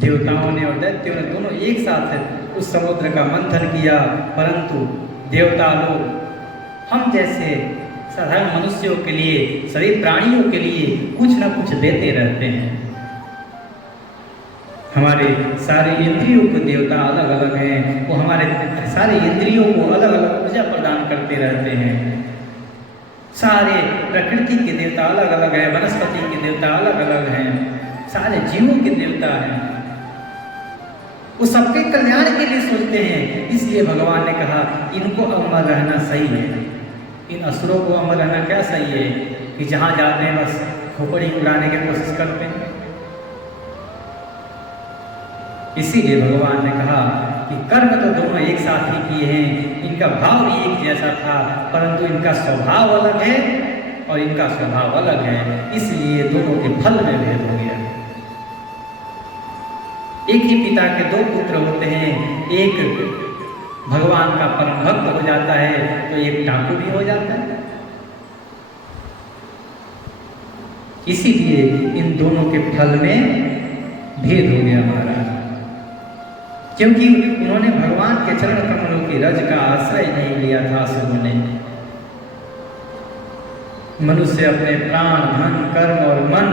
देवताओं ने और दैत्यों ने दोनों एक साथ उस समुद्र का मंथन किया, परंतु देवता लोग हम जैसे साधारण मनुष्यों के लिए, सभी प्राणियों के लिए कुछ न कुछ देते रहते हैं। हमारे सारे इंद्रियों को देवता अलग अलग हैं, वो हमारे सारे इंद्रियों को अलग अलग ऊर्जा प्रदान करते रहते हैं। सारे प्रकृति के देवता अलग अलग हैं, वनस्पति के देवता अलग अलग हैं, सारे जीवों के देवता हैं। वो सबके कल्याण के लिए सोचते हैं। इसलिए भगवान ने कहा इनको अमर रहना सही है। इन असुरों को अमर रहना क्या सही है कि जहाँ जाते हैं बस खोपड़ी उड़ाने की कोशिश करते हैं। इसीलिए भगवान ने कहा कि कर्म तो दोनों एक साथ ही किए हैं, इनका भाव भी एक जैसा था, परंतु इनका स्वभाव अलग है और इनका स्वभाव अलग है, इसलिए दोनों के फल में भेद हो गया। एक ही पिता के दो पुत्र होते हैं, एक भगवान का परम भक्त हो जाता है तो एक डाकू भी हो जाता है। इसीलिए इन दोनों के फल में भेद हो गया महाराज, क्योंकि उन्होंने भगवान के चरण कमलों की रज का आश्रय नहीं लिया था। असुरों ने मनुष्य अपने प्राण, धन, कर्म और मन,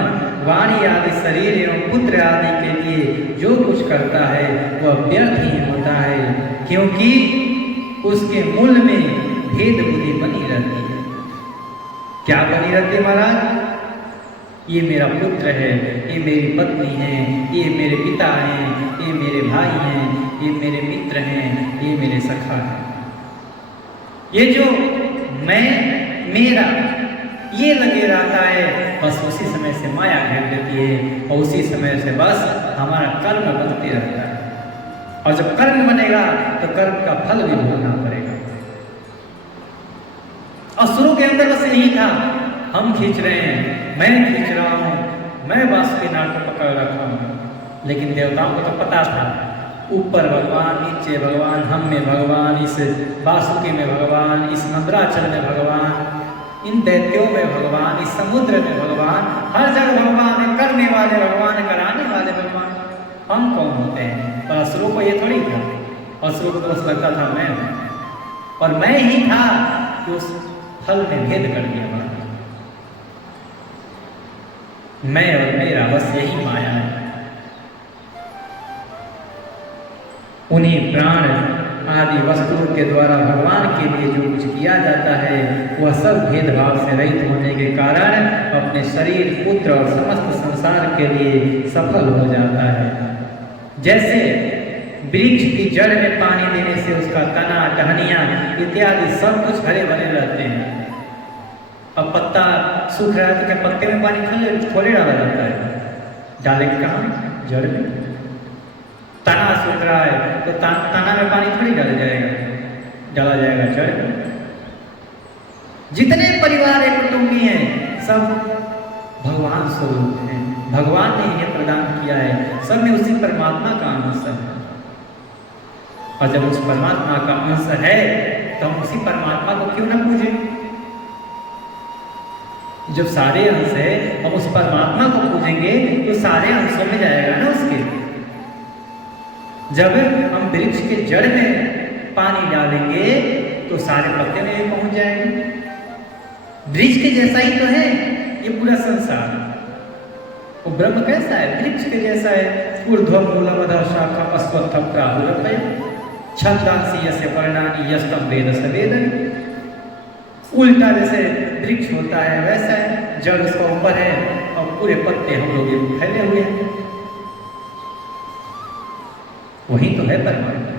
वाणी आदि शरीर एवं पुत्र आदि के लिए जो कुछ करता है वह व्यर्थ ही होता है, क्योंकि उसके मूल में भेद बुद्धि बनी रहती है। क्या बनी रहती है महाराज? ये मेरा पुत्र है, ये मेरी पत्नी है, ये मेरे पिता हैं, ये मेरे भाई हैं, ये मेरे मित्र हैं, ये मेरे सखा हैं। ये जो मैं, मेरा, ये लगे रहता है, बस उसी समय से माया घेर देती है और उसी समय से बस हमारा कर्म बनते रहता है। और जब कर्म बनेगा तो कर्म का फल भी भोगना पड़ेगा। असुरों के अंदर बस यही था, हम खींच रहे हैं, मैं खींच रहा हूँ, मैं बांसुरी नाग को पकड़ रखा हूँ। लेकिन देवताओं को तो पता था, ऊपर भगवान, नीचे भगवान, हम में भगवान, इस बासुकी में भगवान, इस मंदराचल में भगवान, इन दैत्यों में भगवान, इस समुद्र में भगवान, हर जगह भगवान है। करने वाले भगवान, कराने वाले भगवान। हम कौन होते हैं? पर असुरों को ये थोड़ी था, असुरों को तो बस लगता था मैं हूँ, और मैं ही था कि उस फल में भेद कर दिया। मैं और मेरा बस यही माया है। उन्हीं प्राण आदि वस्तुओं के द्वारा भगवान के लिए जो कुछ किया जाता है वह सब भेदभाव से रहित होने के कारण अपने शरीर, पुत्र और समस्त संसार के लिए सफल हो जाता है। जैसे वृक्ष की जड़ में पानी देने से उसका तना, टहनियाँ इत्यादि सब कुछ हरे भरे रहते हैं। अब पत्ता सूख रहा है तो क्या पत्ते में पानी थोड़े डाला जाता है? डालेंगे कहाँ? जड़ में। तना सूख रहा है तो तना में पानी थोड़ी डाला जाएगा जड़ में। जितने परिवार एक कुटुंबी हैं सब भगवान स्वरूप हैं, भगवान ने इन्हें प्रदान किया है, सब में उसी परमात्मा का अंश है। और जब उस परमात्मा का अंश है तो हम उसी परमात्मा को क्यों ना पूजें? जब सारे अंश है हम उस परमात्मा को पूजेंगे तो सारे अंशों में जाएगा ना उसके। जब हम वृक्ष के जड़ में पानी डालेंगे तो सारे पत्ते में पहुंच जाएंगे। वृक्ष के जैसा ही तो है ये पूरा संसार। वो ब्रह्म कैसा है? वृक्ष के जैसा है। ऊर्ध्वम मूलम अधः शाखा अश्वत्थम प्राहुरभयम् छन्दांसि यस्य पर्णानि यस्तम वेद स वेद। उल्टा जैसे वृक्ष होता है वैसा है, जड़ उसका ऊपर है और पूरे पत्ते हम लोग फैले हुए हैं। वही तो है परमात्मा।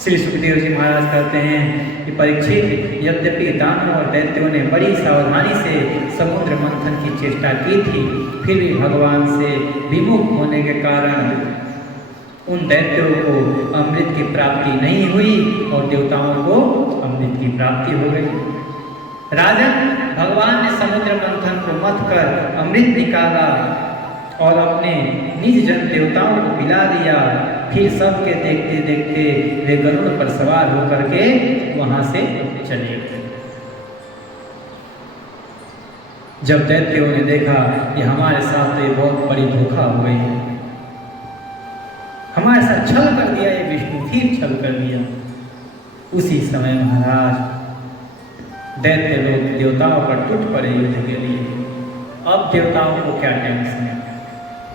श्री सुखदेव जी महाराज कहते हैं कि परीक्षित, यद्यपि दानवों और दैत्यों ने बड़ी सावधानी से समुद्र मंथन की चेष्टा की थी, फिर भी भगवान से विमुख होने के कारण उन दैत्यों को अमृत की प्राप्ति नहीं हुई और देवताओं को अमृत की प्राप्ति हो गई। राजन, भगवान ने समुद्र मंथन को मथ कर अमृत निकाला और अपने निज जन देवताओं को पिला दिया। फिर सबके देखते देखते वे गरुड़ पर सवार होकर के वहां से चले गए। जब दैत्यों ने देखा कि हमारे साथ तो ये बहुत बड़ी धोखा हो गई है, हमारे साथ छल कर दिया ये विष्णु, फिर छल कर दिया, उसी समय महाराज दैत्य लोग देवताओं पर टूट पड़े युद्ध के लिए। अब देवताओं को क्या टेंशन है,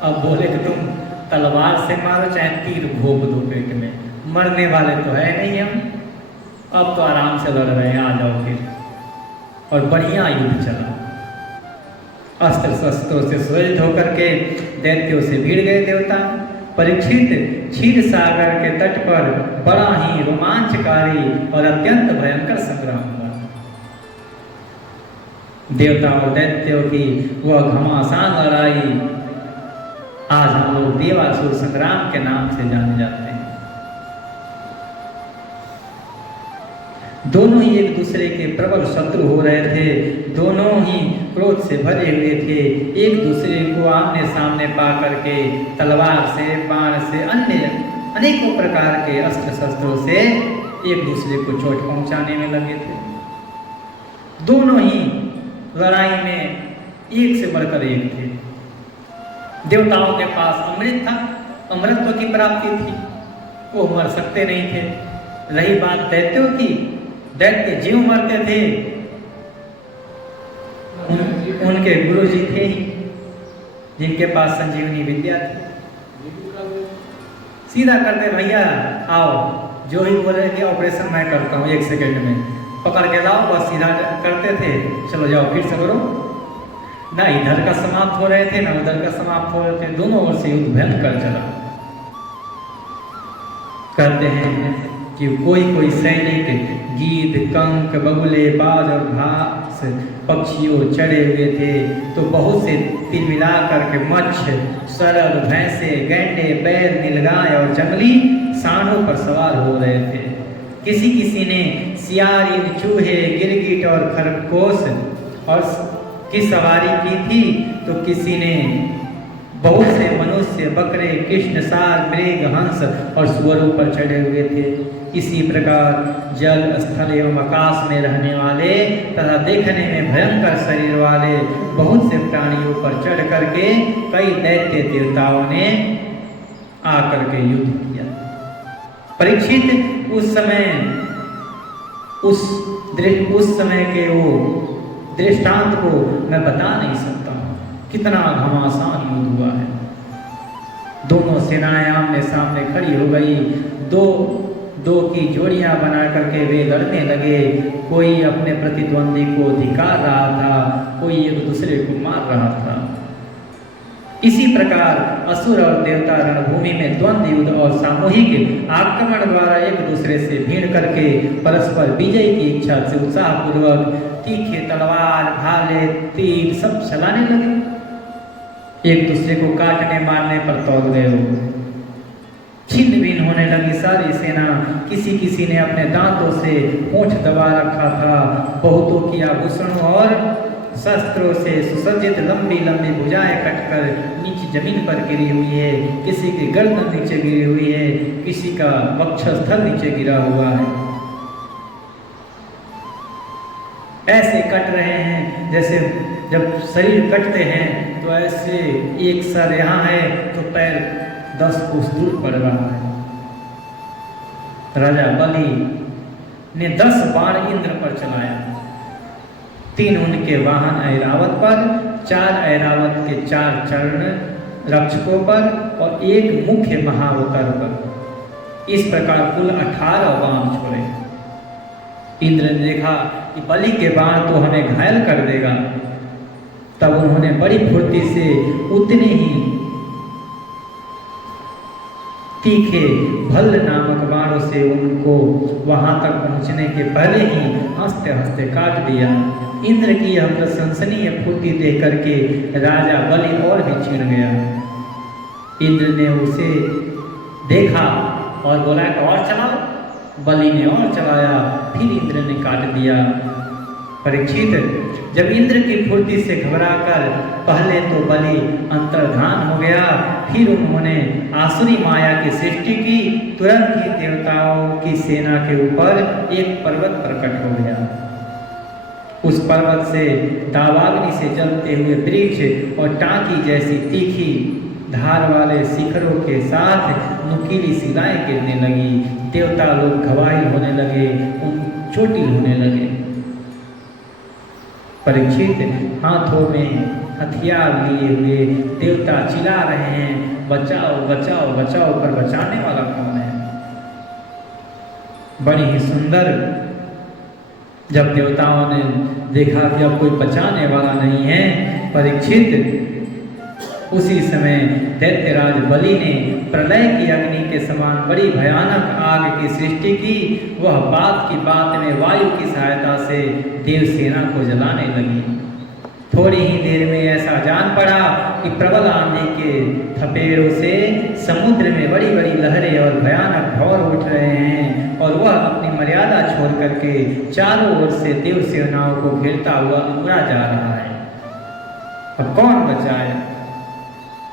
अब बोले कि तुम तलवार से मारो चाहे तीर भोग दो पेट में, मरने वाले तो है नहीं हम, अब तो आराम से लड़ रहे हैं, आ जाओ फिर। और बढ़िया युद्ध चला, अस्त्र शस्त्रों से सुसज्जित होकर के दैत्यों से भिड़ गए देवता। परीक्षित क्षीर सागर के तट पर बड़ा ही रोमांचकारी और अत्यंत भयंकर संग्राम हुआ। देवता और दैत्यों की वह घमासान लड़ाई आज हम लोग देवासुर संग्राम के नाम से जाने जाते हैं। दोनों ही एक दूसरे के प्रबल शत्रु हो रहे थे, दोनों ही क्रोध से भरे हुए थे, एक दूसरे को आमने सामने पा करके तलवार से, बाण से, अन्य अनेकों प्रकार के अस्त्र शस्त्रों से एक दूसरे को चोट पहुंचाने में लगे थे। दोनों ही लड़ाई में एक से बढ़कर एक थे। देवताओं के पास अमृत था, अमृतत्व की प्राप्ति थी, वो मर सकते नहीं थे। रही बात दैत्यों की, दैत्य जीव मरते थे, उनके गुरु जी थे ही जिनके पास संजीवनी विद्या थी। सीधा करते, भैया आओ, जो ही बोले कि ऑपरेशन मैं करता हूँ 1 सेकंड में, पकड़ के लाओ, बस सीधा करते थे, चलो जाओ फिर से करो। ना इधर का समाप्त हो रहे थे ना उधर का समाप्त हो रहे थे, दोनों ओर से युद्ध भयंकर चला। कहते हैं कि कोई सैनिक गीद, कंक, बगुले, बाज और घास पक्षियों चढ़े हुए थे, तो बहुत से तिलमिला करके मच्छ, सरल, भैंसे, गैंडे, बैल, नीलगाय और जंगली सांडों पर सवार हो रहे थे। किसी ने सियारी, चूहे, गिरगिट और खरगोश और की सवारी की थी, तो किसी ने बहुत से मनुष्य, बकरे, कृष्ण, सार, मृग, हंस और सुअरों पर चढ़े हुए थे। इसी प्रकार जल, स्थल एवं आकाश में रहने वाले तथा देखने में भयंकर शरीर वाले बहुत से प्राणियों पर चढ़ करके कई दैत्य देवताओं ने आकर के युद्ध किया। परीक्षित उस समय के वो दृष्टांत को मैं बता नहीं सकता हूँ, कितना घमासान युद्ध हुआ है। दोनों सेनाएं आमने सामने खड़ी हो गई, दो की जोड़ियां बना करके वे लड़ने लगे। कोई अपने प्रतिद्वंदी को धिकार रहा था, कोई एक दूसरे को मार रहा था। इसी प्रकार असुर और देवता रणभूमि में द्वंद्व युद्ध और सामूहिक आक्रमण द्वारा एक दूसरे से भिड़ करके परस्पर विजय की इच्छा से उत्साहपूर्वक तीखे तलवार, भाले, तीर सब चलाने लगे। एक दूसरे को काटने मारने पर तौल गए हो। छिन्न भिन्न होने लगी सारी सेना। किसी ने अपने दांतों से होंठ दबा रखा था। बहुतों की आभूषणों और शस्त्रों से सुसज्जित लंबी लंबी भुजाएं कटकर नीचे जमीन पर गिरी हुई है। किसी की गर्दन नीचे गिरी हुई है, किसी का वक्षस्थल नीचे गिरा हुआ है। ऐसे कट रहे हैं जैसे जब शरीर कटते हैं तो ऐसे एक सर यहाँ है तो पैर 10 कोस दूर पड़ रहा है। राजा बलि ने 10 बाण इंद्र पर चलाया। 3 उनके वाहन ऐरावत पर, 4 ऐरावत के 4 चरण रक्षकों पर और 1 मुख्य महावतर पर। इस प्रकार कुल 18 बाण छोड़े। इंद्र ने देखा कि बलि के बाण तो हमें घायल कर देगा, तब उन्होंने बड़ी फुर्ती से उतने ही तीखे भल्ल नामक बाणों से उनको वहां तक पहुंचने के पहले ही हंसते हंसते काट दिया। इंद्र की यह प्रशंसनीय फुर्ती देख करके राजा बलि और भी चिढ़ गया। इंद्र ने उसे देखा और बोला कि और चलाओ। बलि ने और चलाया, फिर इंद्र ने काट दिया। परीक्षित जब इंद्र की फुर्ती से घबराकर पहले तो बलि अंतर्धान हो गया, फिर उन्होंने आसुरी माया की सृष्टि की। तुरंत ही देवताओं की सेना के ऊपर एक पर्वत प्रकट हो गया। उस पर्वत से दावाग्नि से जलते हुए वृक्ष और टांकी जैसी तीखी धार वाले शिखरों के साथ नुकीली शिलाएं गिरने लगी। देवता लोग घवायल होने लगे, चोटिल होने लगे। परीक्षित हाथों में हथियार लिए हुए देवता चिल्ला रहे हैं, बचाओ बचाओ बचाओ, पर बचाने वाला कौन है? बड़ी ही सुंदर जब देवताओं ने देखा कि अब कोई बचाने वाला नहीं है, परीक्षित उसी समय दैत्यराज बलि ने प्रलय की अग्नि के समान बड़ी भयानक आग की सृष्टि की। वह बात की बात में वायु की सहायता से देवसेना को जलाने लगी। थोड़ी ही देर में ऐसा जान पड़ा कि प्रबल आंधी के थपेड़ों से समुद्र में बड़ी बड़ी लहरें और भयानक भौर उठ रहे हैं और वह अपनी मर्यादा छोड़ करके चारों ओर से देवसेनाओं को घेरता हुआ उड़ा जा रहा है। अब कौन बचाए?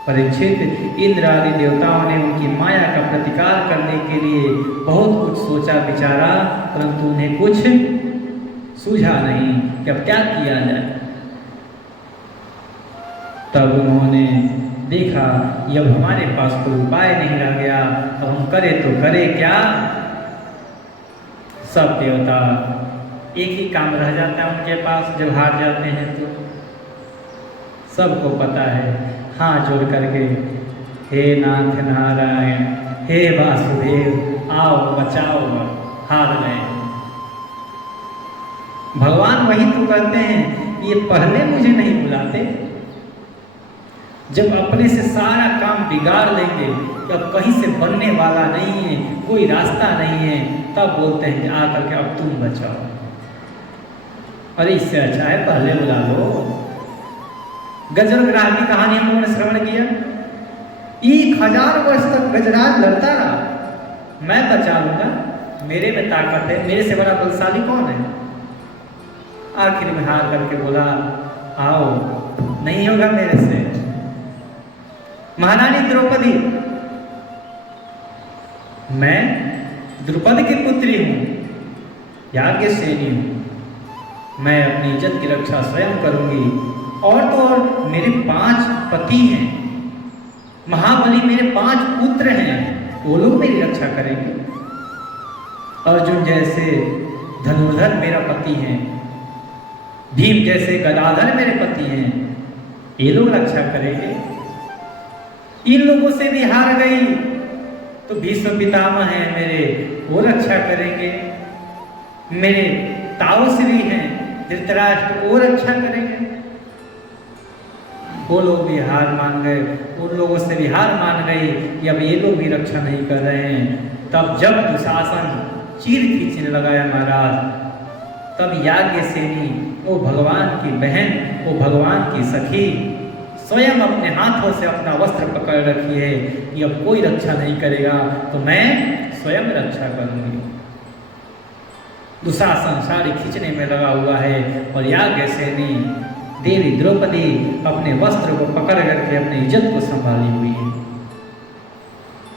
परीक्षित, इंद्र आदि देवताओं ने उनकी माया का प्रतिकार करने के लिए बहुत कुछ सोचा विचारा, परंतु उन्हें कुछ सूझा नहीं कि अब क्या किया जाए। तब उन्होंने देखा कि अब हमारे पास कोई उपाय नहीं रह गया, अब हम करें तो करें क्या? सब देवता एक ही काम रह जाता है उनके पास जब हार जाते हैं तो। सबको पता है, हाथ जोड़ करके, हे नाथ नारायण, हे वासुदेव, आओ बचाओ, हार गए। भगवान वही तो कहते हैं, ये पहले मुझे नहीं बुलाते। जब अपने से सारा काम बिगाड़ लेंगे, जब कहीं से बनने वाला नहीं है, कोई रास्ता नहीं है, तब बोलते हैं आकर के अब तुम बचाओ। अरे इससे अच्छा है पहले बुला लो। गजराज की कहानी हम लोगों ने श्रवण किया। 1000 वर्ष तक गजराज लड़ता रहा, मैं बचा लूंगा, मेरे में ताकत है, मेरे से बड़ा बलशाली कौन है? आखिर में हार करके बोला आओ, नहीं होगा मेरे से। महारानी द्रौपदी, मैं द्रुपद की पुत्री हूं, याज्ञसेनी हूं, मैं अपनी इज्जत की रक्षा स्वयं करूंगी। और तो और मेरे 5 पति हैं, महाबली मेरे 5 पुत्र हैं, वो लोग मेरी रक्षा करेंगे। अर्जुन जैसे धनुर्धर मेरा पति हैं, भीम जैसे गदाधर मेरे पति हैं, ये लोग रक्षा करेंगे। इन लोगों से भी हार गई तो भीष्म पितामह हैं मेरे, वो रक्षा करेंगे। मेरे ताऊ श्री हैं धृतराष्ट्र, वो रक्षा करेंगे। वो लोग भी हार मान गए, उन लोगों से भी हार मान गई कि अब ये लोग भी रक्षा नहीं कर रहे हैं। तब जब दुशासन चीर खींचने लगाया महाराज, तब याज्ञसेनी, वो भगवान की बहन, वो भगवान की सखी, स्वयं अपने हाथों से अपना वस्त्र पकड़ रखी है कि अब कोई रक्षा नहीं करेगा तो मैं स्वयं रक्षा करूंगी। दुशासन साड़ी खींचने में लगा हुआ है और याज्ञसेनी देवी द्रौपदी अपने वस्त्र को पकड़ करके अपनी इज्जत को संभाली हुई है।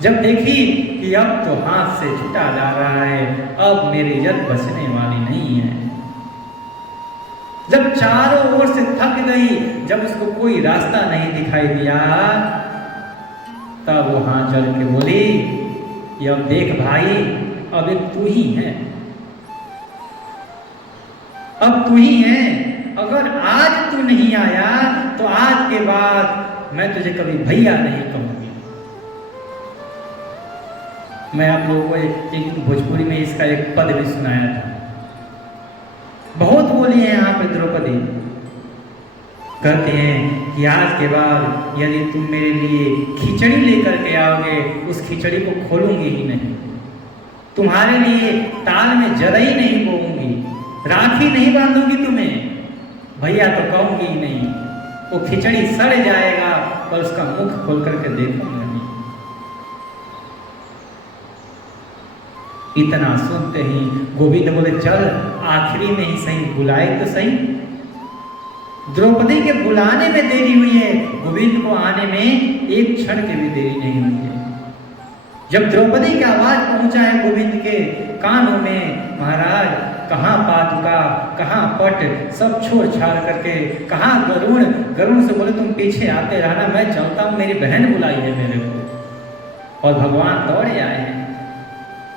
जब देखी कि अब तो हाथ से छूटा जा रहा है, अब मेरी इज्जत बचने वाली नहीं है, जब चारों ओर से थक गई, जब उसको कोई रास्ता नहीं दिखाई दिया, तब वो हाथ जोड़ के बोली कि अब देख भाई, अब एक तू ही है, अब तू ही है। अगर आज तू नहीं आया तो आज के बाद मैं तुझे कभी भैया नहीं कहूंगी। मैं आप लोगों को एक भोजपुरी में इसका एक पद भी सुनाया था। बहुत बोली है यहाँ पे द्रौपदी, कहते हैं कि आज के बाद यदि तुम मेरे लिए खिचड़ी लेकर के आओगे, उस खिचड़ी को खोलूंगी ही नहीं, तुम्हारे लिए ताल में जरई नहीं बोऊंगी, राखी नहीं बांधूंगी तुम्हें, भैया तो कहूंगी ही नहीं। वो खिचड़ी सड़ जाएगा और उसका मुख खोल करके देखूंगा नहीं। इतना सुनते ही गोविंद बोले चल आखिरी में ही सही बुलाए तो सही। द्रौपदी के बुलाने में देरी हुई है, गोविंद को आने में एक क्षण की भी देरी नहीं हुई है। जब द्रौपदी की आवाज पहुंचा है गोविंद के कानों में, महाराज कहाँ पादुका, कहाँ पट, सब छोड़ छाड़ करके, कहाँ गरुड़। गरुड़ से बोले तुम पीछे आते रहना, मैं चलता हूँ, मेरी बहन बुलाई है मेरे को। और भगवान दौड़े आए हैं।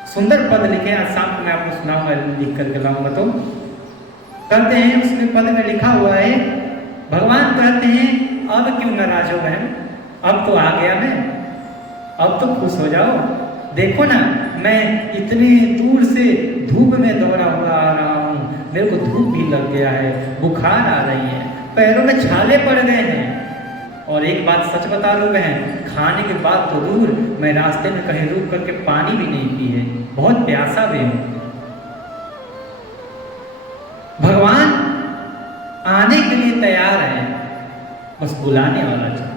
सुंदर पद लिखे, आज शाम को मैं आपको सुनाऊंगा, लिख करके लाऊंगा। तो कहते हैं उसमें पद में लिखा हुआ है, भगवान कहते हैं अब क्यों नाराज हो बहन, अब तो आ गया मैं, अब तो खुश हो जाओ। देखो ना, मैं इतनी दूर से धूप में दौड़ा हुआ आ रहा हूँ, मेरे को धूप भी लग गया है, बुखार आ रही है, पैरों में छाले पड़ गए हैं। और एक बात सच बता रहा हूँ बहन, खाने के बाद तो दूर, मैं रास्ते में कहीं रुक करके पानी भी नहीं पी है, बहुत प्यासा भी हूँ। भगवान आने के लिए तैयार है, बस बुलाने वाला चाहिए।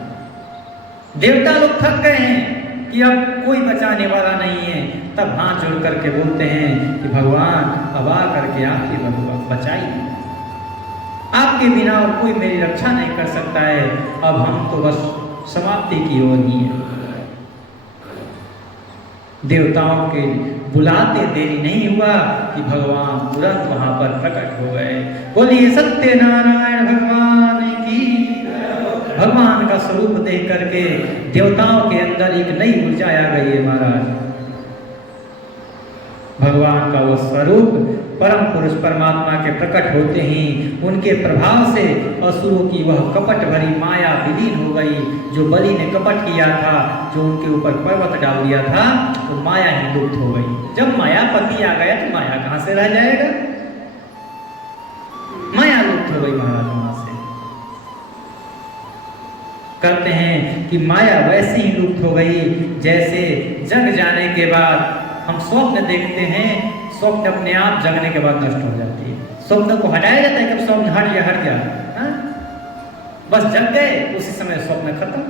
देवता लोग थक गए हैं कि अब कोई बचाने वाला नहीं है, तब हाथ जोड़ करके बोलते हैं कि भगवान अब आ करके आप ही बचाइए, आपके बिना और कोई मेरी रक्षा नहीं कर सकता है, अब हम तो बस समाप्ति की ओर ही है। देवताओं के बुलाते देरी नहीं हुआ कि भगवान तुरंत वहां पर प्रकट हो गए। बोलिए सत्यनारायण भगवान की। भगवान का स्वरूप देख करके देवताओं के अंदर एक नई ऊर्जा आ गई है महाराज। भगवान का वो स्वरूप परम पुरुष परमात्मा के प्रकट होते ही उनके प्रभाव से असुरों की वह कपट भरी माया विलीन हो गई। जो बलि ने कपट किया था, जो उनके ऊपर पर्वत डाल दिया था, तो माया ही लुप्त हो गई। जब मायापति आ गया तो माया कहां से रह जाएगा, माया लुप्त हो गई महाराज वहां से। कहते हैं कि माया वैसे ही लुप्त हो गई जैसे जग जाने के बाद हम स्वप्न देखते हैं, स्वप्न अपने आप जगने के बाद नष्ट हो जाती है। स्वप्न को हटाया जाता है, कब स्वप्न हट गया हाँ? बस जग गए, उसी समय स्वप्न खत्म।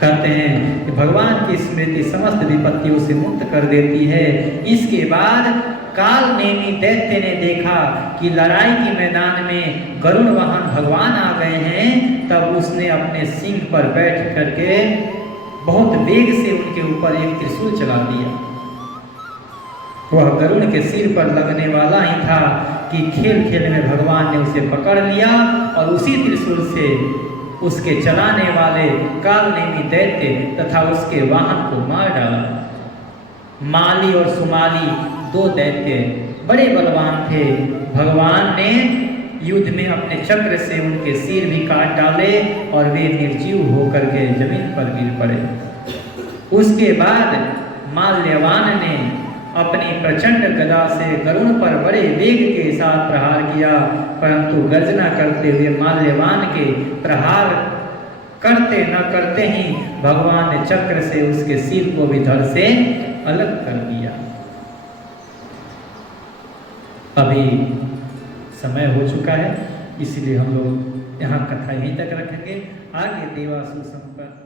कहते हैं कि भगवान की स्मृति समस्त विपत्तियों से मुक्त कर देती है। इसके बाद काल नेमी दैत्य ने देखा कि लड़ाई के मैदान में गरुड़ वाहन भगवान आ गए हैं, तब उसने अपने सिंह पर बैठ करके बहुत वेग से उनके ऊपर एक त्रिशूल चला दिया। वह गरुड़ के सिर पर लगने वाला ही था कि खेल खेल में भगवान ने उसे पकड़ लिया और उसी त्रिशूल से उसके चलाने वाले कालनेमी दैत्य तथा उसके वाहन को मार डाला। माली और सुमाली दो दैत्य बड़े बलवान थे। भगवान ने युद्ध में अपने चक्र से उनके सिर भी काट डाले और वे निर्जीव होकर के जमीन पर गिर पड़े। उसके बाद माल्यवान ने अपनी प्रचंड गदा से गरुड़ पर बड़े वेग के साथ प्रहार किया, परंतु गर्जना करते हुए माल्यवान के प्रहार करते न करते ही भगवान ने चक्र से उसके सिर को भी धड़ से अलग कर दिया। अभी समय हो चुका है, इसलिए हम लोग यहाँ कथा यहीं तक रखेंगे। आगे देवासुर संपर्क